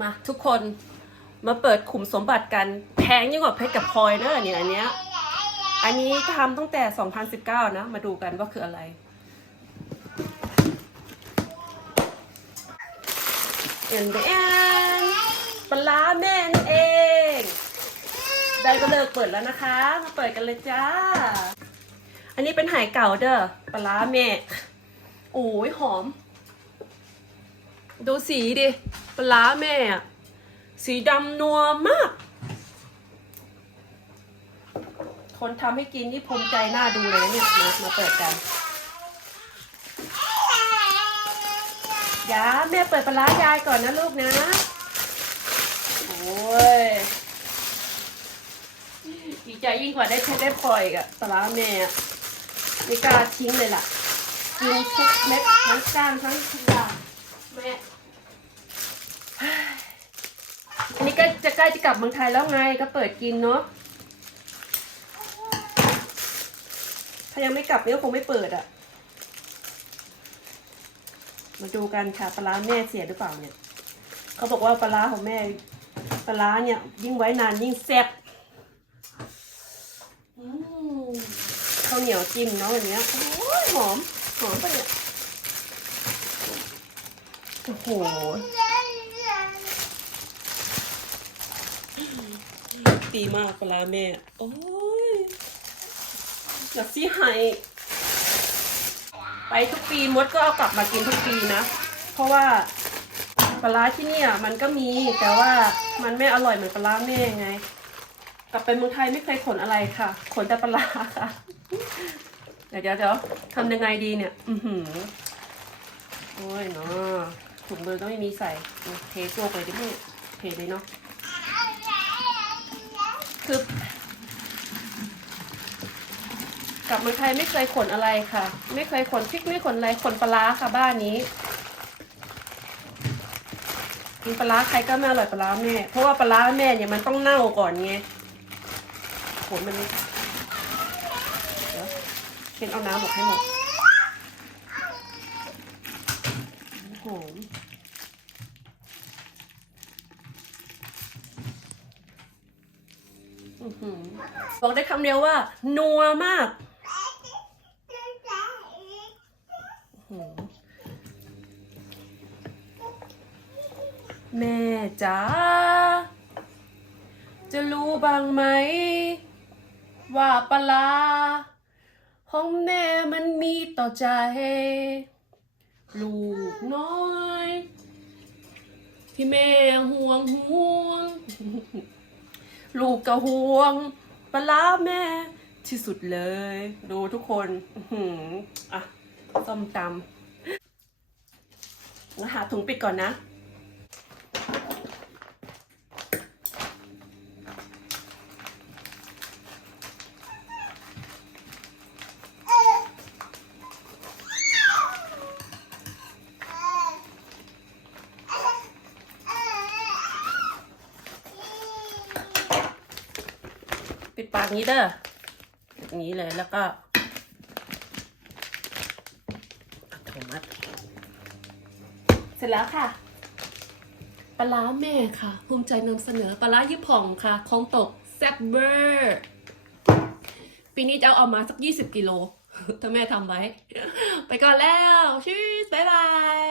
มาทุกคนมาเปิดขุมสมบัติกันแพงยิ่งกว่าเพชรกับพลอยเนอะเนี่ยอันเนี้ยอันนี้ทำตั้งแต่ 2019 นะ มาดูกันว่าคืออะไร เอ็นเอ็นปลาแม่นเองได้ก็เลิกเปิดแล้วนะคะ มาเปิดกันเลยจ้า อันนี้เป็นไหเก่าเด้อปลาแม่โอ้ยหอม ดูสีดิปลาแม่อะสีดำนัวมาก คนทำให้กินนี่ภูมิใจน่าดูเลยนะเนี่ยมามาเปิดกันยาแม่เปิดปลายายก่อนนะลูกนะ โอ้ยดีใจยิ่งกว่าได้เพชรได้พลอยกอะปลาแม่ไม่กล้าทิ้งเลยล่ะ กินทุกเม็ดทั้งก้านทั้งทุกอย่าง แม่ อันนี้ก็จะใกล้จะกลับเมืองไทยแล้วไงก็เปิดกินเนาะ ถ้ายังไม่กลับเนี่ยก็คงไม่เปิดอะ่ะ มาดูกันค่ะปลาร้าแม่เสียหรือเปล่าเนี่ย เขาบอกว่าปลาร้าของแม่ปลาร้าเนี่ย ยิ่งไว้นานยิ่งแซ่บอืมข้าวเหนียวจิ้มเนาะวันเนี้ยโอ้ยหอม หอมปะเนี่ย โอ้โหดีมากปลาแม่ โอ้ยอยากซี่ไฮไปทุกปีมดก็เอากลับมากินทุกปีนะ เพราะว่าปลาที่เนี่ยมันก็มีแต่ว่ามันไม่อร่อยเหมือนปลาแม่ไง กลับไปเมืองไทยไม่เคยขนอะไรค่ะ ขนแต่ปลาค่ะ เดี๋ยวเดี๋ยวทำยังไงดีเนี่ย อือหือโอ้ยเนาะ ถุงมือก็ไม่มีใส่เทโจกเลยดิพี่เทเลยเนาะคือกลับเมืองไทยไม่เคยขนอะไรค่ะ ไม่เคยขนพริกไม่ขนอะไรขนปลาร้าค่ะบ้านนี้กินปลาร้าใครก็ไม่อร่อยปลาร้าแม่เพราะว่าปลาร้าแม่เนี่ยมันต้องเน่าก่อนไงขนมันเดี๋ยวเคนเอาน้ำออกให้หมดหอม อื้อหือ บอกได้คำเดียวว่า นัวมากแม่จ๋าจะรู้บ้างไหม ว่าปลาของแม่มันมีต่อใจ ลูกน้อย ที่แม่ห่วงห่วง ลูกกระห่วงปลาแม่ที่สุดเลย ดูทุกคนอือหืออะส้มตำแล้วหาถุงปิดก่อนนะ ดปากนี้เด้ออย่างนี้เลยแล้วก็เอาโทมัสเสร็จแล้วค่ะปลาร้าแม่ค่ะ ภูมิใจนำเสนอปลาร้ายี่ผ่องค่ะของตกแซ่บเบอร์ปีนี้จะเอาเอามาสัก 20 กิโลถ้าแม่ทำไว้ ไปก่อนแล้วชีสบ๊ายบาย